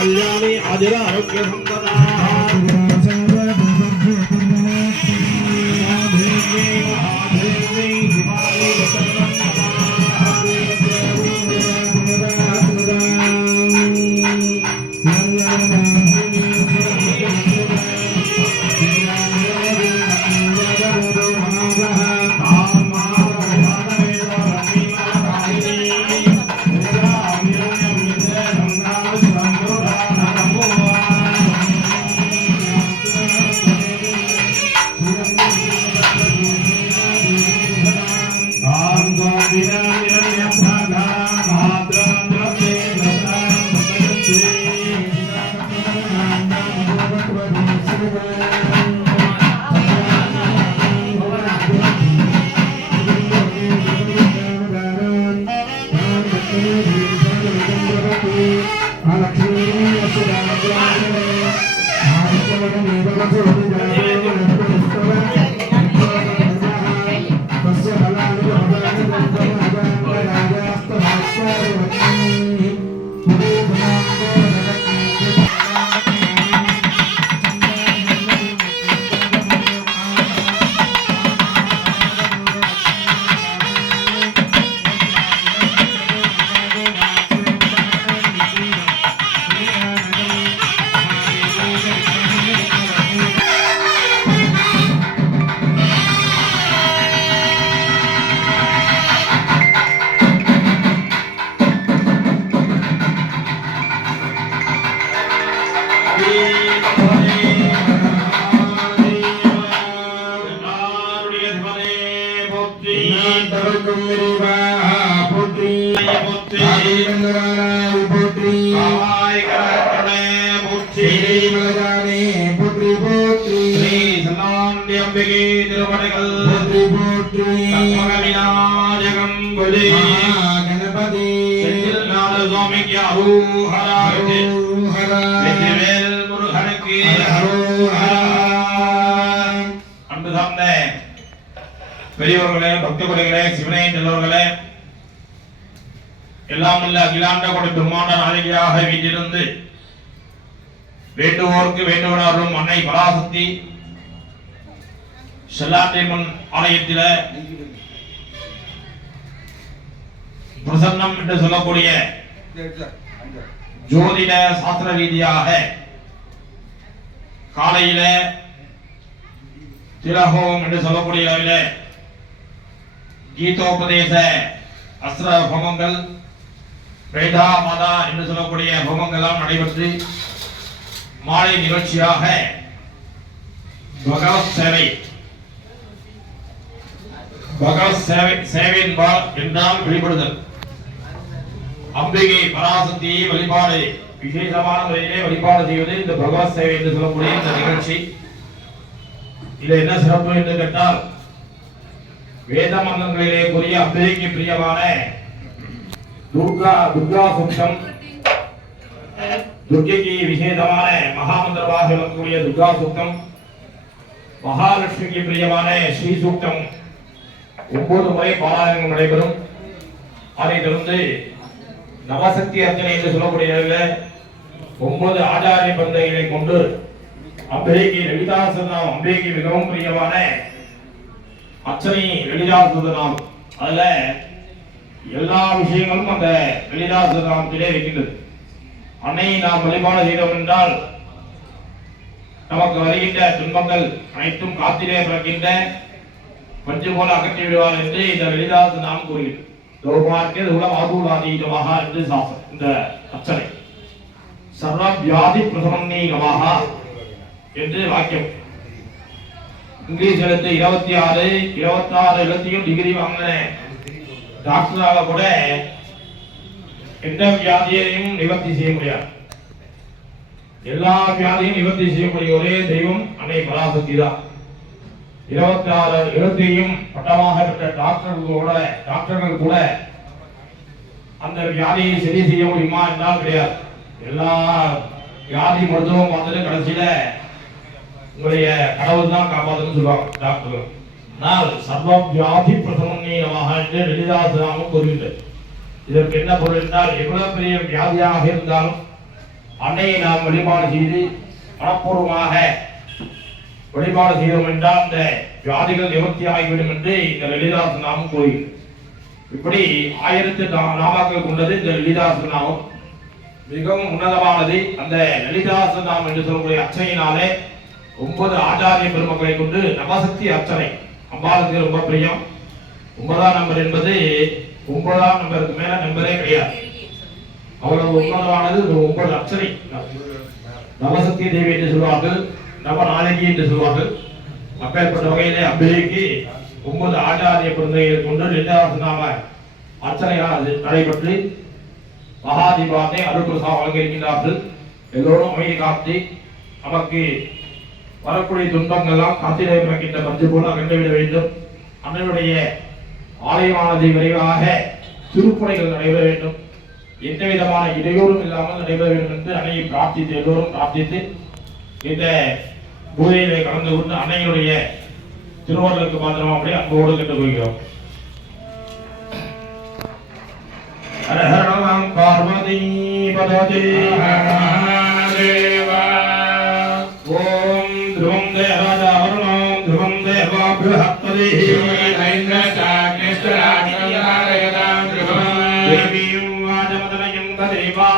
कल्याणी आदिर आरोग्य संपदा பெரியவர்களே, பக்த கொடிகளே, சிவனை நல்லவர்களே, எல்லாம் அல்ல அகிலாண்ட கொடை பிரம்மாண்ட நாயகியாக வீட்டிலிருந்து வேண்டுவோருக்கு வேண்டுவனாரும் அன்னை பராசக்தி செல்லாண்டியம்மன் ஆலயத்தில பிரசன்னம் என்று சொல்லக்கூடிய ஜோதிட சாஸ்திர ரீதியாக காலையில திலஹோம் என்று சொல்லக்கூடிய அளவில் கீதோபதேச அஸ்திர ஹோமங்கள், வேதா மாதா என்று சொல்லக்கூடிய ஹோமங்கள்லாம் நடைபெற்று மாலை நிகழ்ச்சியாக பகவத் சேவை என்றால் வெளிப்படுதல், அம்பிகை பராசக்தியை வழிபாடு விசேஷமான முறையிலே வழிபாடு செய்வது இந்த பகவத் சேவை என்று சொல்லக்கூடிய இந்த நிகழ்ச்சி. இதுல என்ன சிறப்பு என்று கேட்டால், வேத மந்திரங்களிலே கூறிய அம்பிகைக்கு பிரியமான துர்கா சுத்தம், துர்க்கைக்கு விசேஷமான மகாமந்திரமாக விளங்கக்கூடிய துர்கா சூக்தம், மகாலட்சுமிக்கு பிரியமான ஸ்ரீ சூக்தம் 9 முறை பாராயணம் நடைபெறும். அதைத் தொடர்ந்து நவசக்தி அர்ச்சனை என்று சொல்லக்கூடிய 9 ஆச்சாரிய பந்தைகளை கொண்டு அம்பிகைக்கு லலிதா சதநாமம், அம்பிகைக்கு மிகவும் பிரியமான அர்ச்சனை லலிதா சதநாமம். அதுல எல்லா விஷயங்களும் அந்த லலிதா சதநாமத்திலே இருக்கின்றது. அன்னையை நாம் வழிபாடு செய்தோம் என்றால் நமக்கு வருகின்ற துன்பங்கள் அனைத்தும் காத்திலே பிறக்கின்ற பஞ்சு போல அகற்றி விடுவார் என்று இந்த லலிதா சதநாமம் கூறுகிறது. தௌர்மார்க்கே உலக ஆதூராதீதமாக என்று சாசனம். இந்த அர்ச்சனை சர்வ வியாதி பிரசமன்னி நமஹ என்று வாக்கியம். இங்கிலீஷ் எழுத்து 26, 26 எழுத்தையும் டிகிரி வாங்கின டாக்டரால கூட எந்த வியாதியையும் நிவர்த்தி செய்ய முடியாது. எல்லா வியாதியும் நிவர்த்தி செய்யக்கூடிய ஒரே தெய்வம் அன்னை பராசக்தி தான். 26 எழுத்தையும் பட்டமாக பெற்ற டாக்டர்கள் கூட அந்த வியாதியை சரி செய்ய முடியுமா என்றால் கிடையாது. எல்லா வியாதி மருத்துவம் பார்த்துட்டு கடைசியில உங்களுடைய கடவுள் தான் காப்பாற்றுன்னு சொல்லுவாங்க டாக்டர்கள். ஆனால் சர்வ வியாதி பிரசமமாக என்று லலிதாசனாமும் கூறுகின்றது. இதற்கு என்ன பொருள் என்றால், எவ்வளவு பெரிய வியாதியாக இருந்தாலும் அன்னையை நாம் வழிபாடு செய்து மனப்பூர்வமாக வழிபாடு செய்தோம் என்றால் இந்த வியாதிகள் நிவர்த்தி ஆகிவிடும் என்று இந்த லலிதாசனாமும் கூறுகிறது. இப்படி 1008 நாமாக்கள் கொண்டது இந்த லலிதாசனாமம். மிகவும் உன்னதமானது. அந்த லலிதாசனாமம் என்று சொல்லக்கூடிய அர்ச்சனையினாலே 9 ஆச்சாரிய பெருமக்களை கொண்டு நவசக்தி அர்ச்சனை அம்பாளுக்கு ரொம்ப பிரியம். 9ஆம் நம்பர் என்பது 9ஆம் நம்பருக்கு மேல நம்பரே கிடையாது. அவ்வளவு உன்னதமானது. 9 அர்ச்சனை. நவசக்தி தேவி என்று சொல்வார்கள், நவநாயகி என்று சொல்வார்கள். அப்பேற்பட்ட வகையிலே அம்பிகைக்கு 9 ஆச்சாரிய பெருந்தைகளை கொண்டு லலிதாசனாம அர்ச்சனையால் நடைபெற்று மகாதீபாத்தை அருள் பிரசாதம் வழங்க இருக்கின்றார்கள். எல்லோரும் அமைதி காத்து நமக்கு வரக்கூடிய துன்பங்கள்லாம் காத்திரை வைக்கின்ற பஞ்சு போல அகன்றுவிட வேண்டும். அன்னையுடைய ஆலயமானது விரைவாக திருப்பணிகள் நடைபெற வேண்டும். எந்த விதமான இடையூறும் இல்லாமல் நடைபெற வேண்டும் என்று அன்னையை பிரார்த்தித்து எல்லோரும் பிரார்த்தித்து இந்த பூஜையிலே கலந்து கொண்டு அன்னையுடைய திருவர்களுக்கு மாத்திரம் அப்படி அன்போடு கேட்டுக்கொள்கிறோம். ஹரஹரம் பார்வதி பததி மகாதேவா. ஓம் த்ருவம் தேவதா வருணம் த்ருவம் தேவா ப்ரஹஸ்பதி தேவியும் வாஜமதனயம் ததேவா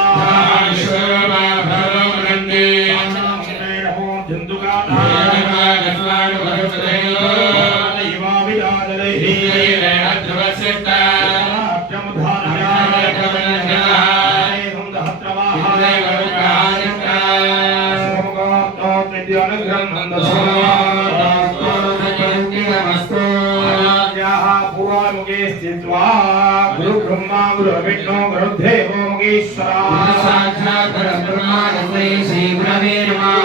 गुरु ब्रह्मा गुरु विष्णु गुरु देवो महेश्वरा साक्षात् परब्रह्मा तस्मै श्री गुरवे नमः।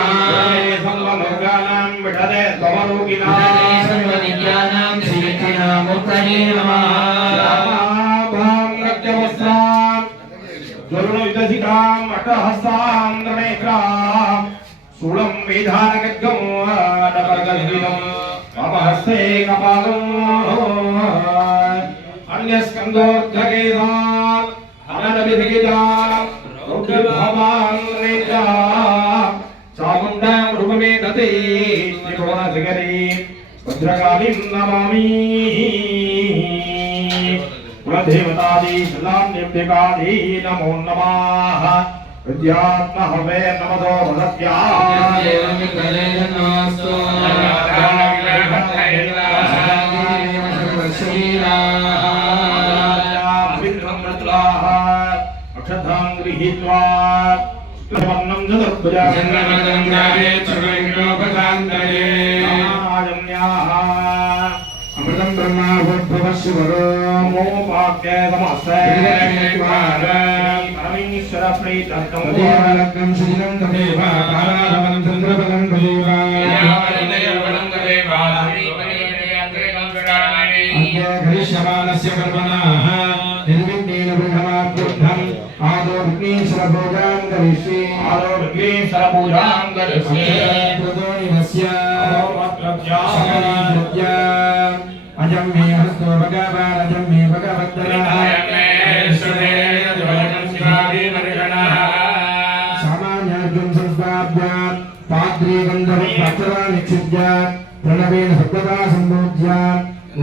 सर्वलोकानां विषदे त्वमरूपिणां सर्वविद्यानां श्रीकृष्णामूर्तये नमः। भां रक्तवस्त्रां ज्वलनयुतसिकां अट्टहस्तां नरेत्रां शूलं वेदानगद्गं नवरगद्गं अपहस्ते कपालं अन्यस्कन्दोर्धकेदात् अनलभिधिगिदात् रुद्रभावान् रेत्रात् चामुण्डां रूपमेधते त्रिभुवनशिखरीं भद्रकालीं नमामि। कुलदेवतादि शलान्यम्बिकादि नमो नमः। विद्यात्महवे नमतो अक्षतां गृहीत्वा वर्णं अमृतं ब्रह्मा भूर्भुवस्सुवरो मोपाख्ये समस्ते परमेश्वर प्रीतर्थं लग्नं सुदिनं तमेव कालाभवनं चन्द्रबलं तमेव करिष्यमाणस्य कर्मणः निर्विघ्नेन ब्रह्मणाभ्युद्धम् आदौ विघ्नेश्वरपूजां करिष्ये प्रदोनिमस्य अजं मे हस्तो भगवान् अजं मे भगवद्दरः सामान्यार्घ्यं संस्थाप्यात् पात्रे गन्धं पात्रं निक्षिप्य प्रणवेन सत्वता सम्पूज्य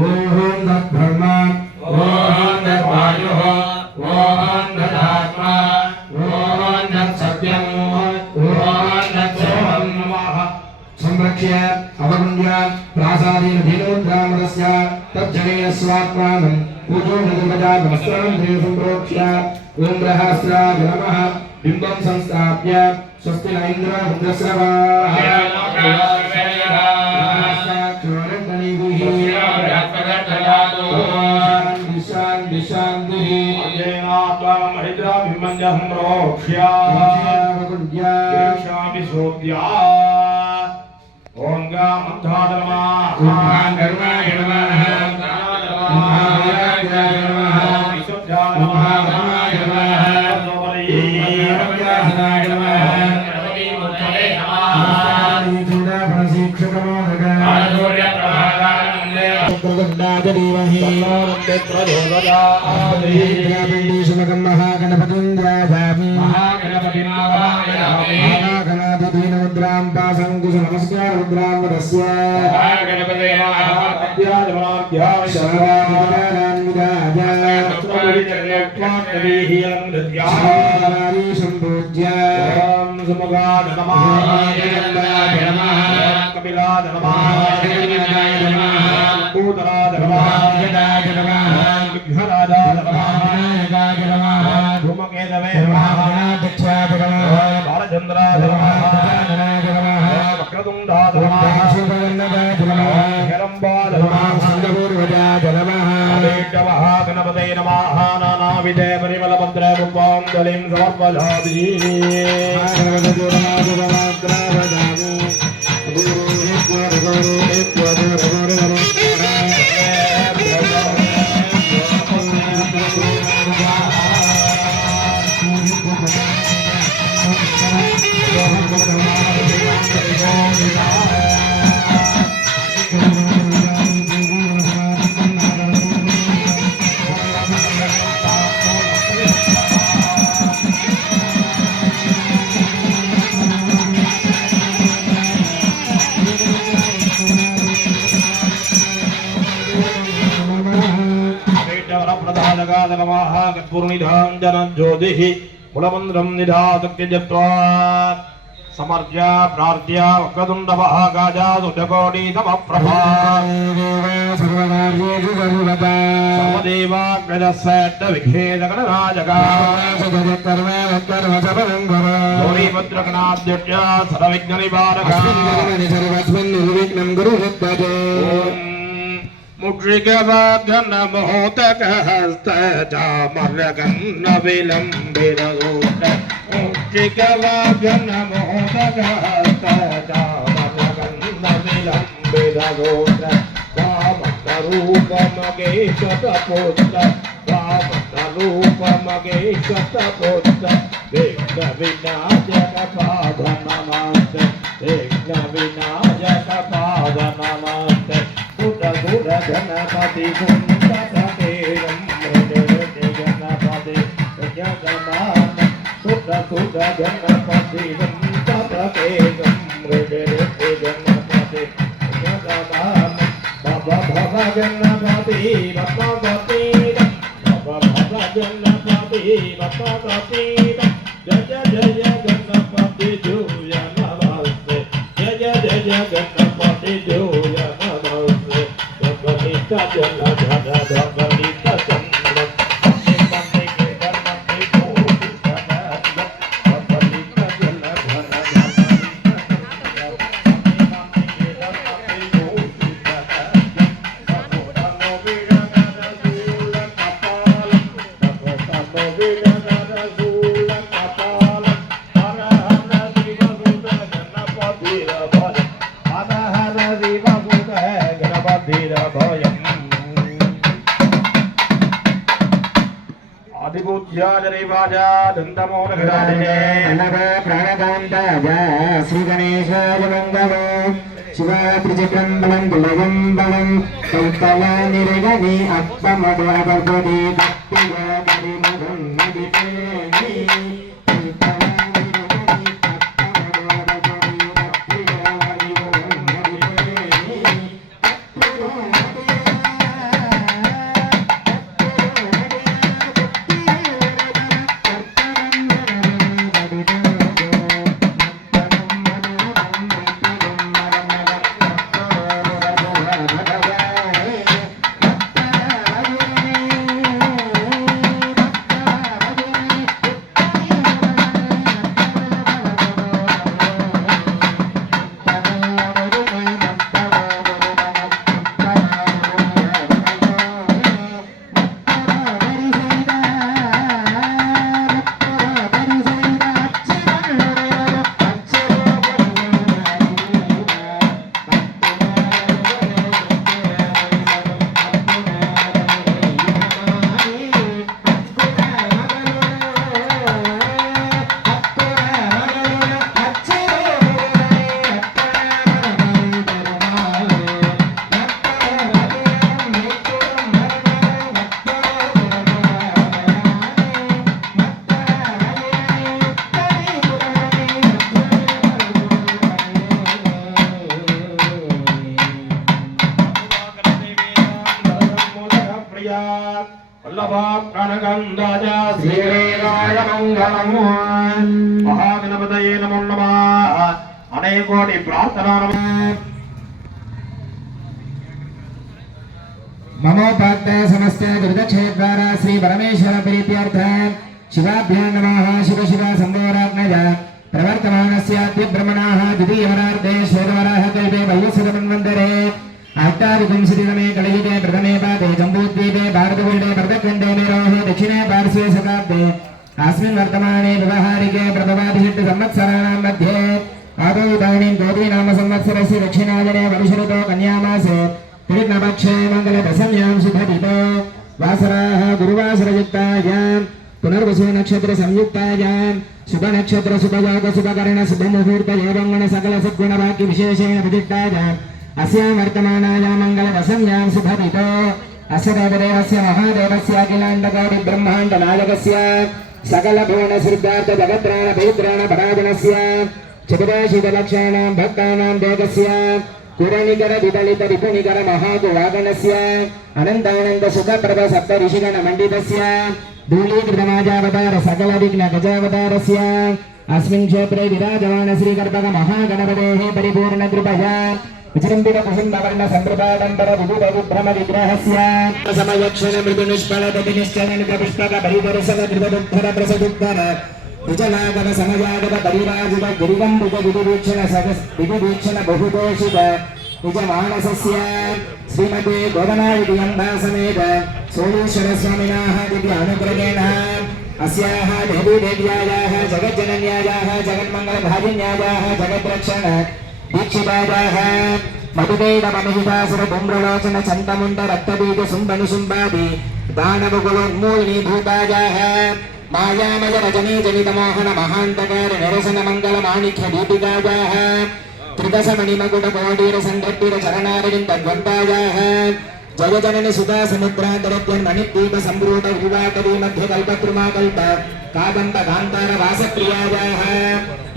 ओम तद्ब्रह्मा ओम तद्वायुः ओम तदात्मा ओम तत्सत्यं ओम तत्सोमं नमः। संरक्ष्य अवगुण्य प्रासादेन धेनोद्रामरस्य तज्जनेन स्वात्मानं पूजो नमस्कारं देव संप्रोक्ष्य ओम रहस्राय नमः। बिम्बं संस्थाप्य स्वस्ति न इन्द्रो रुद्रस्रवाः शान्ति शान्ति गिरीशामि सोद्या ओम गं मन्थाय नमः ओम कर्माय नमः ओम ज्ञानाय नमः ओम विशुद्धाय नमः कर्माय नमः ओम ज्योतिः मूलमन्त्रं निधातुक्य जत्वा समर्ज्य प्रार्थ्य वक्रतुण्डवः गाजासुजकोटि समप्रभा सर्वदेवाग्रजस्वेट्टविघ्नेदगणनायका गौरीभद्रगणाध्यक्ष सर्वविघ्ननिवारका मुद्रिकवाघ्नमोदकहस्तचामरगन्न विलम्बिरगोट मुद्रिकवाघ्नमोदकहस्तचामरगन्न विलम्बिरगोट वामकरूपमगेशतपुत्र वामकरूपमगेशतपुत्र विघ्नविनायकपादनमस्ते विघ्नविनायकपादनमस्ते गणपति कुंडकेरं गणपति जगन्नाथ सुत गणपति कुंडकेरं गणपति जगन्नाथ बाबा बाबा गणपति बाबा गणपति बाबा बाबा गणपति बाबा गणपति जय जय गणपति जय नमस्ते जय जय गणपति जय श्री गणेशाय मंगलम् शिवा त्रिजगम्बलं दुलगम्बलं कौतला निरगनि अप्पमदवदि भक्तिवादि मुदं नदिपेनि వల్లభాప్రణగంధాయ శ్రీవేదాయ మంగళం. మహాగణపతయే నమో నమః. అనేకోటి ప్రార్థనా మమోపాత్త సమస్త దురితక్షయద్వారా శ్రీ పరమేశ్వర ప్రీత్యర్థ శివాభ్యాం నమః. శివ శివ సంభోరాత్మజ ప్రవర్తమానస్యాద్య బ్రహ్మణాః ద్వితీయవరార్ధే శ్వేతవరాహ కల్పే వైవస్వతమన్వంతరే అష్టావింశతితమే కలియుగే ప్రథమే పాదే జంబూద్వీపే భారతఖण्डे भरतखण्डे मेरोः दक्षिणे पार्श्वे शताब्दे अस्मिन् वर्तमाने व्यवहारिके प्रभवादिषट् संवत्सराणां मध्ये आदौ इदानीं गोधीनाम संवत्सरस्य दक्षिणायने वर्षऋतो कन्यामासे कृष्णपक्षे मङ्गलदशम्यां शुभदितो वासराः गुरुवासरयुक्तायां पुनर्वसु नक्षत्र संयुक्तायां शुभनक्षत्र शुभयोग शुभकर्ण शुभमुहूर्त एवं सकल सद्गुणवाक्य विशेषेण प्रतिष्ठायाम् अस्यां वर्तमानायां मङ्गलदशम्यां शुभदितो अस्य देवदेवस्य महादेवस्य अखिलाण्डकोटि ब्रह्माण्ड नायकस्य सकल भुवन सिद्धार्थ जगत्राण पवित्राण पराजनस्य चतुराशीतिलक्षाणां भक्तानां देवस्य कुरनिकर विदलित रिपुनिकर महाकुवागणस्य अनन्तानन्द सुखप्रभ सप्त ऋषिगण मण्डितस्य धूलीकृतमाजावतार सकल विघ्न गजावतारस्य अस्मिन् क्षेत्रे विराजमान श्रीकर्पक महागणपतेः परिपूर्ण कृपया विजृम्भित कुसुमवर्ण संप्रपादम्बर विभुध विभ्रम विग्रहस्य समयक्षण मृदु निष्फल प्रतिनिश्चन पुष्पक परिदर्शक कृतदुद्धर प्रसदुद्धर विजलागत समयागत परिराजित गिरिगम्बुज विधिवीक्षण बहुदोषित निज मानसस्य श्रीमते गोदनायुधि अम्बा समेत सोमेश्वर स्वामिनाः दिव्य अनुग्रहेण अस्याः देवी देव्यायाः जगज्जनन्यायाः जगन्मङ्गलभाजिन्यायाः जगद्रक्षण दीक्षितायाः मधुवेद ममिहितासुर बुम्रलोचन चन्तमुण्ड रक्तबीज सुम्बनिशुम्बादि दानवकुलोन्मूलिनी भूतायाः मायामय रजनी जनित मोहन महान्तकार निरसन मंगल माणिक्य दीपिकायाः त्रिदश मणिमकुट कोडीर संरक्षित चरणारविन्द द्वन्द्वायाः जय जननि सुधा समुद्रान्तरद्यन् मणिद्वीप सम्भ्रूत विवाटवी मध्य कल्पद्रुमाकल्प कादम्ब कान्तार वासप्रियायाः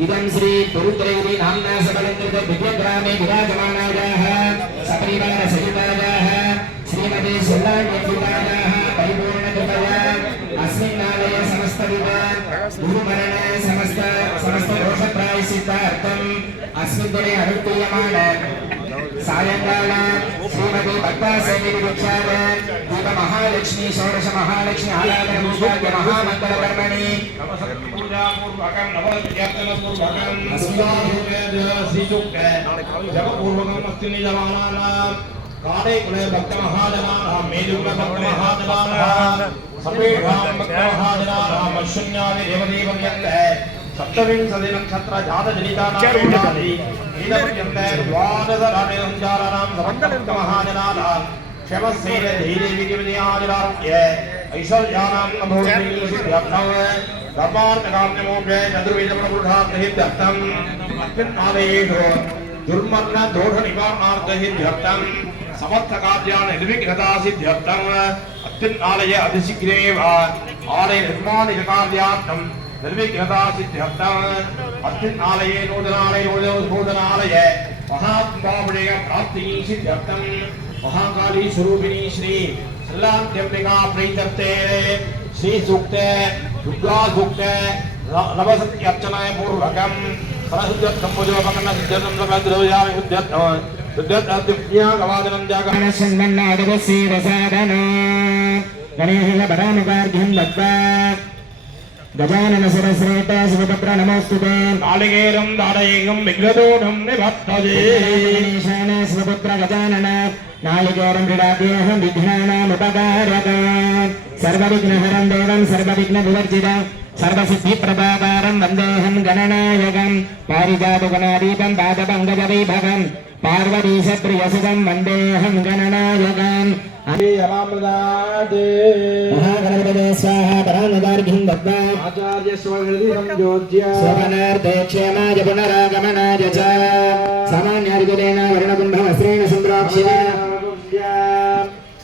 इदं श्री पुरुद्रैरी नाम्ना सबलेन्द्रित दिव्यग्रामे विराजमानायाः सपरिवार सहितायाः श्रीमती सुल्लाण्यर्पितायाः परिपूर्ण कृपया अस्मिन्नालये गुरुमरणे समस्त दोष प्रायश्चित्तार्थम् अस्मिन् दिने अनुष्ठीयमान सायंकाल श्रीमती भक्तासेवी दीक्षार दीप महालक्ष्मी षोडश महालक्ष्मी आराधन पूजाद्य महामंगल कर्मणि पूजा पूर्वकं नवद्यार्चन पूर्वकं श्रीयुक्ते जप पूर्वकं अस्ति निजमानानां काले कुले भक्त महाजनानां मेलुकुल भक्त महाजनानां सर्वेषां भक्त महाजनानां अश्विन्यादि देवदेवं यन्ते सप्तविंशति नक्षत्र जात जनितानां नीलपर्यन्ते द्वादश राजसञ्चाराणां समस्त भक्त महाजनानां क्षमस्यैव धैर्यविजयादिरारोग्य ऐश्वर्याणां अभूतिसिद्ध्यर्थं धर्मार्थकाम्यमोक्षे चतुर्विधपुरुषार्थसिद्ध्यर्थम् अस्मिन्नालयेषु दुर्मरण दोष निवारणार्थसिद्ध्यर्थं समस्त कार्याणि निर्विघ्नतासिद्ध्यर्थम् अस्मिन्नालये अतिशीघ्रमेव आलय निर्माणकार्यार्थं निर्विघ्नतासिद्ध्यर्थम् अस्मिन्नालये नूतनालये महात्मावुषय प्राप्तिः सिद्ध्यर्थं महाकाली स्वरूपिणी श्री शल्लाद्यम्बिका प्रीत्यर्थे श्री सूक्ते दुर्गा सूक्ते नवसत्यर्चनाय पूर्वकं सरस्वत्यर्थं पूजोपकर्ण सिद्ध्यर्थं सकलद्रव्याणि सिद्ध्यर्थं जागरणं गणेश परानुकार्घ्यं दत्त्वा गजानन सरस्रेट शिवपुत्र नमोस्तुते नालिकेरं दाडयेगं विघ्नदोषं निवर्तते गणेशान शिवपुत्र गजानन नालिकेरं क्रीडाद्येऽहं विघ्नानामुपकारकं सर्वविघ्नहरं देवं सर्वविघ्नविवर्जितं सर्वसिद्धिप्रदातारं वन्देऽहं गणनायकं पारिजातगुणादीपं पादपङ्कजवैभवं पार्वतीशप्रियसुतं वन्देऽहं गणनायकम् महागणपते स्वाहा परानुदार्घ्यं दत्त्वा आचार्य स्वहृदि संयोज्य स्वपनार्थे क्षेमाय पुनरागमनाय च सामान्यार्जुनेन वर्णकुण्डवस्त्रेण सम्प्राप्य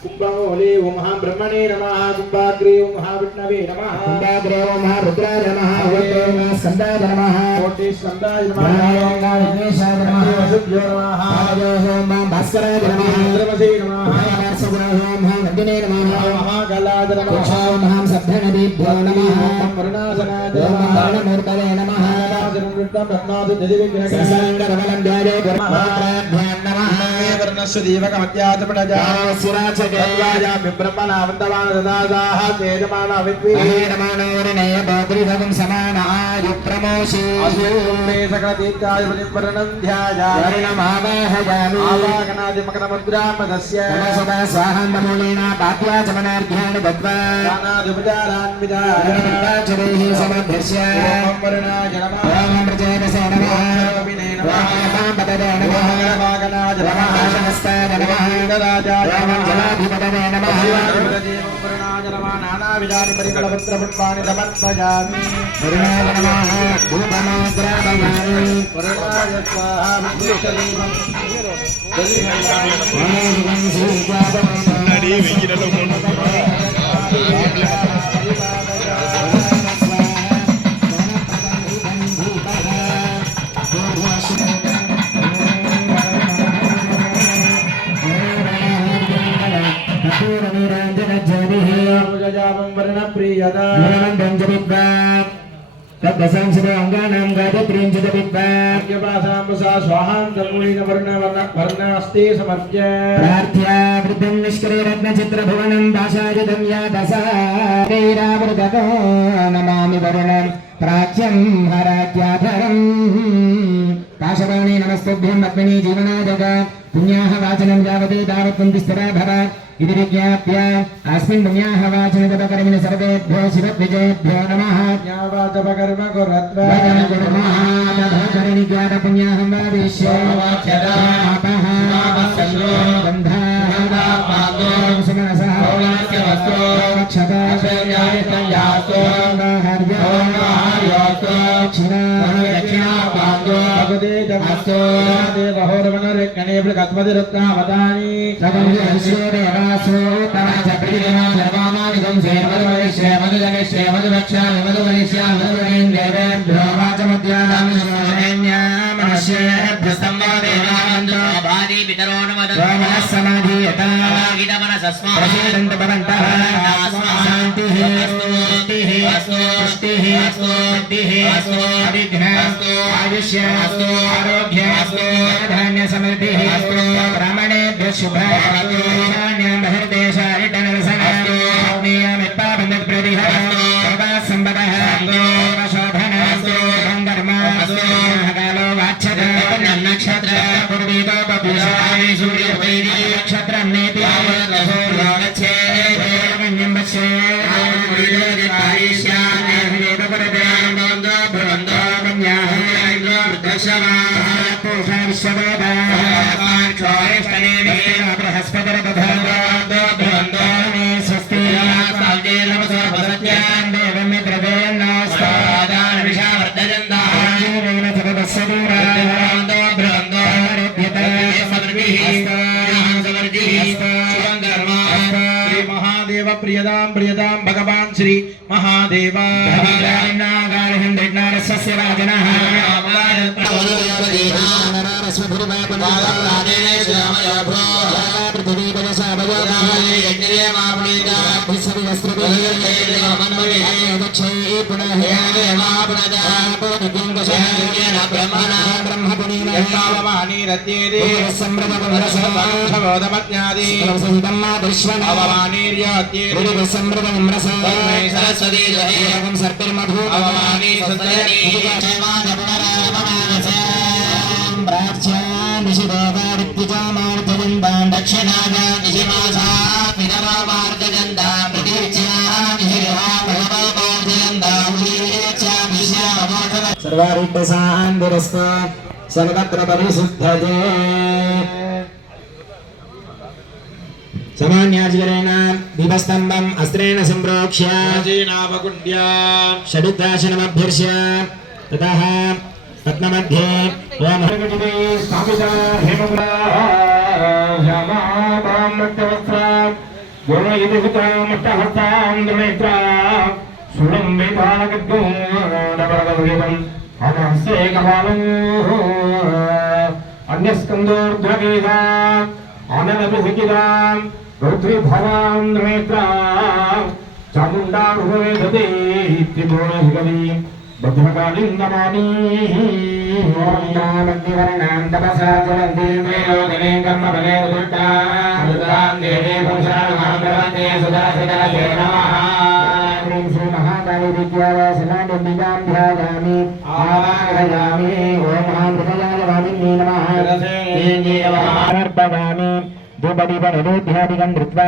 कुंभमौले ओम ब्रह्मणे नमः कुंभाग्रे ओम महाविष्णवे नमः कुंभाग्रे ओम महारुद्राय नमः ओम स्कन्दाय नमः कोटि स्कन्दाय नमः ओम विघ्नेशाय नमः वसुभ्यो नमः ओम भास्कराय नमः चंद्रमसे नमः ओम नन्दिने नमः महागलाय वरुणाय नमः पुरुषोमहं सभ्यनदीभ्यो नमः ओम वरुणासनाय ओम नमः वरुणमूर्तये नमः वरुणासनं ब्रह्मादि दिव्यविग्रहः ससंगरवलं ध्याये गुरुमहाभ्यां नमः वर्णस्य दीवकमत्यात्मनजास्वराचके ब्रह्मणावन्तवान् ददादाः तेजमाना विद्विः हेरमाणोरिणय बद्रिभगं समान आयुप्रमोषि असूमे सकलतीर्थाय प्रतिवर्णं ध्याया वर्णमावाहयामि आवाहनादिमकरमुद्रामदस्य सदा स्वाहान्नमूलेना पाद्याचमनार्घ्यान् दत्वा दानादिपचारान् विधाय चरैः समभ्यस्य ओम वरुणाय नमः ओम प्रचेतसे नमः विने नमः ओम पतये नमः वागनाय ओम नमः आशनस्ताय नमः राजाय ओम जलाधिपतये नमः वरुणाय नमः नानाविधानि परिमलपत्रपुष्पाणि समर्पयामि वरुणाय नमः धूपमाग्रापयामि वरुणाय स्वाहा विद्युच्छदीपं ओम श्रीजातमं पूजयामं वर्णप्रियदा तद्दशांशदाङ्गानां गायत्रीं च विद्वान् अर्घ्यपासाम्बसा स्वाहां तन्मूलिन वर्णास्ते समर्प्य प्रार्थ्या वृद्धं निष्क्रियरत्नचित्रभुवनं भाषायुधं या दशावृततो नमामि वरुणं प्राच्यं हराख्याधरम् काशवाणी नमस्तुभ्यं पद्मिनी जीवनाजग पुण्याः वाचनं यावते तावत् कुन्तिस्थिरा भव इति विज्ञाप्य अस्मिन् पुण्याः वाचनजपकर्मिण सर्वेभ्यो शिवद्विजेभ्यो नमः ज्ञावातपकर्म कुरत्व भजनगुरुमातभजनिज्ञात पुण्याहं वादिष्ये वाच्यदापः गन्धाः सुमनसः आरोग्य समृद्धि ब्राह्मणेभ्य शुभ नक्षत्र प्रियदां प्रियदां भगवान श्री महादेव सर्वत्र परिशुद्धये सामान्यार्जनेन दीपस्तम्भम् अस्त्रेण सम्प्रोक्ष्य षडुद्राशनमभ्यर्च्य ततः पद्ममध्ये ओम रुद्री भवान्द्रेत्रा चामुण्डा हृदये त्रिभुवनगवी भद्रकालीं नमामि ओम नामग्निवर्णां तपसा ज्वलन्तीं वेलोदने कर्मफले दुष्टां देवी पुरुषाणां प्रवन्दे सुदासिदासे नमः ह्रीं श्री महाकाली विद्यावासनां ध्यायामि आवाहयामि ओम महामृतयाय वामिनी नमः समर्पयामि धूपदीपनैवेद्यादिकं धृत्वा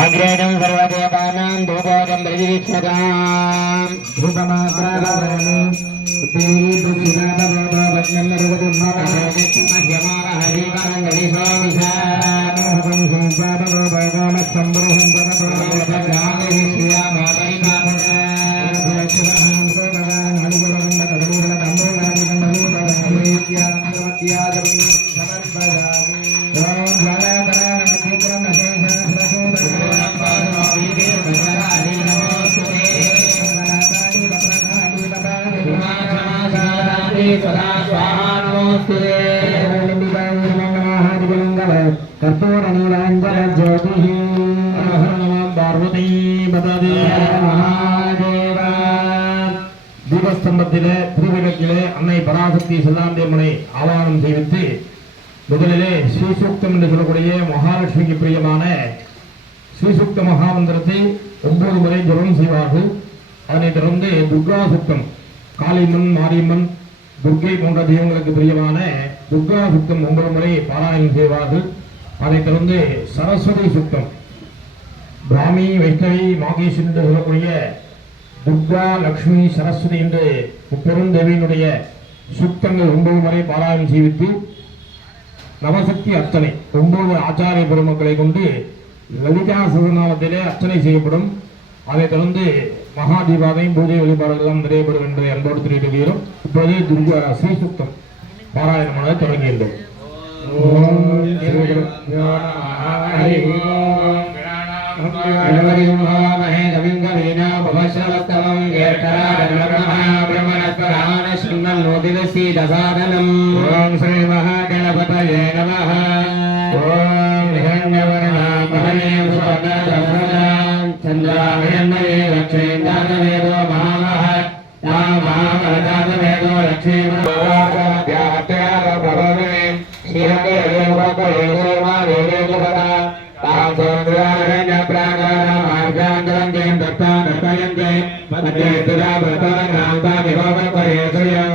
आग्रेणं सर्वदेवानां धूपोदं प्रतिवीक्षतां धूपमाग्रावयामि कर्पूर नीलांजन ज्योति पार्वती महादेवा தீபஸ்தம்பத்திலே திருவிளக்கிலே அன்னை பராசக்தி செல்லாண்டியம்மனை ஆவாகனம் செய்வித்து முதலிலே ஸ்ரீசூக்தம் என்று சொல்லக்கூடிய மகாலட்சுமிக்கு பிரியமான ஸ்ரீசூக்த மகாமந்திரத்தை 9 முறை ஜபம் செய்வார்கள். அதனைத் தொடர்ந்து துர்கா சுத்தம், காளியம்மன், மாரியம்மன், துர்கை போன்ற தெய்வங்களுக்கு பிரியமான துர்கா சுத்தம் 9 முறை பாராயணம் செய்வார்கள். அதைத் தொடர்ந்து சரஸ்வதி சுத்தம், பிராமி, வைஷ்ணவி, மாகேஸ்வரி என்று சொல்லக்கூடிய துர்கா, லக்ஷ்மி, சரஸ்வதி என்று முப்பெருந்தேவியினுடைய சுத்தங்கள் 9 முறை பாராயணம் செய்வித்து நவசக்தி அர்ச்சனை 9 ஆச்சாரிய பெருமக்களை கொண்டு லலிதா சகநாமத்திலே அர்ச்சனை செய்யப்படும். அதைத் தொடர்ந்து மகா தீபாவளி பூஜை வழிபாடுகள் நிறைவேறும் என்பதை அன்போடு தெரிவிக்கிறோம். இப்போது துர்கா ஸ்ரீசுத்தம் பாராயணமாக தொடங்கியுள்ளது. ओम श्री महागणपतये नमः। ओम हिरण्यवर्णामहे चंद्रायन्मये लक्ष्मीनाथवेदो महामः महामहदानवेदो लक्ष्मीनाथव्याहत्यारभवने श्रीरङ्गेयोपकयोगेवादेवेदुपदा तां सौन्द्रारण्यप्राकारामार्गान्तरञ्जयं दत्तां दत्तयन्ते मध्ये तुला व्रतानां तामिहोपकरेश्वरं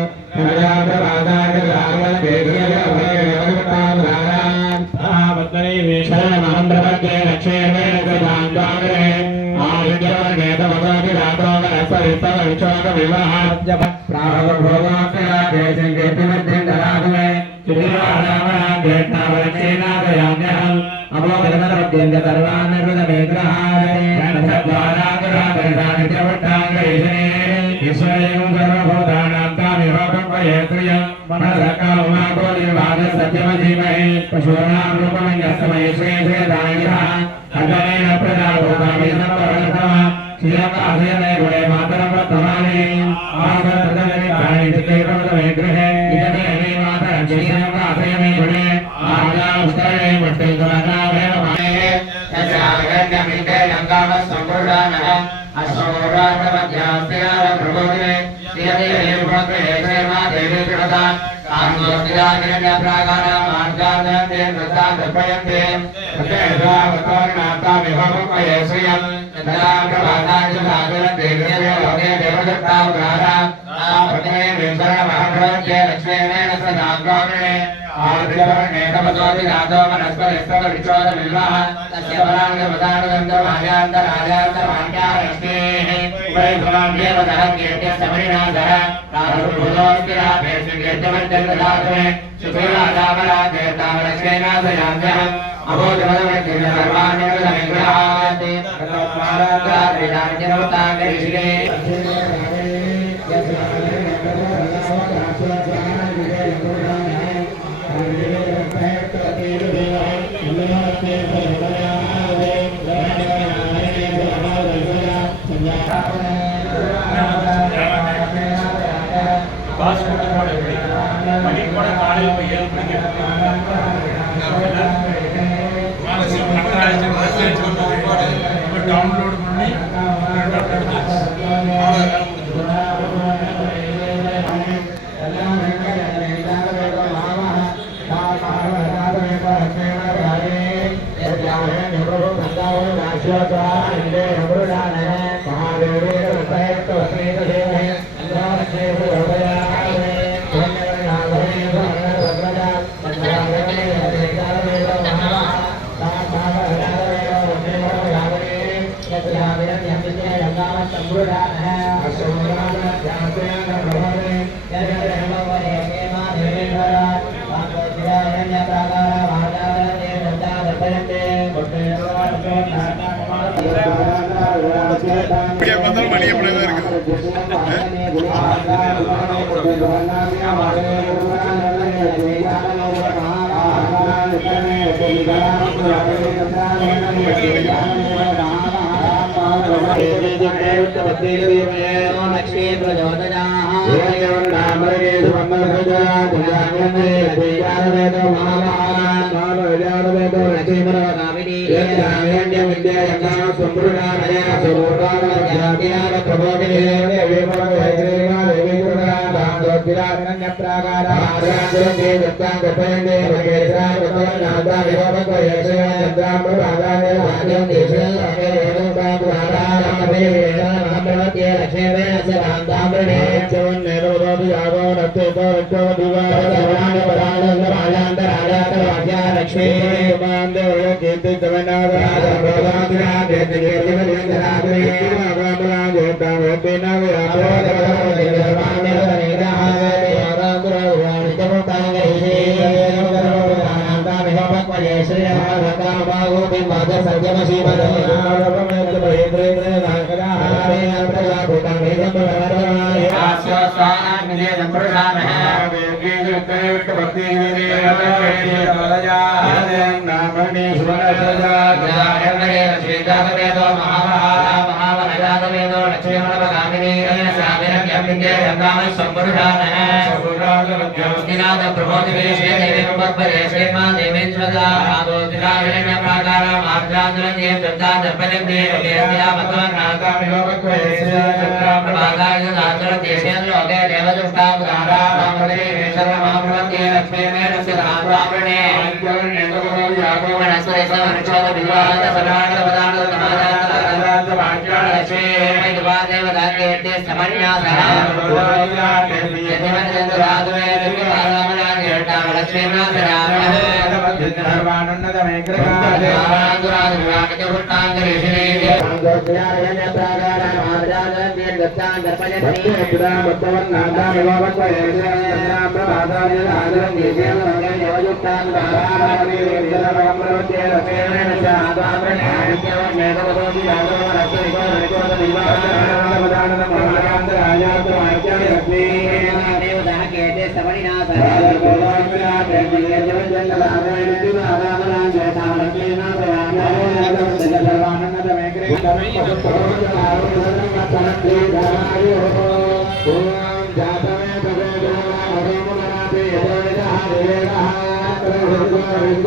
पशूनां रूपमन्यस्तमये श्रेयदायिनः अग्नेन प्रजाभूतामिनपरतमः श्रीरङ्गासने गुणे मातरं वर्तमाने आसनप्रदनिकानि चित्तैकमतमे गृहे इदमे मातरं श्रीरङ्गासने गुणे आजास्तये मुष्टिकमनावेन माने यस्यागण्यमिते लङ्कामस्सम्पूर्णानः अश्वरात्रमध्यास्त्यारं प्रबोधिने श्रीदेवी भगवे श्रीमादेवी प्रदा காசு கொடுக்கணும் எப்படி மணி கூட காலையில் இப்போ 7 மணிக்கு இப்போ டவுன்லோடு பண்ணி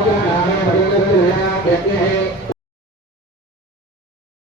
Om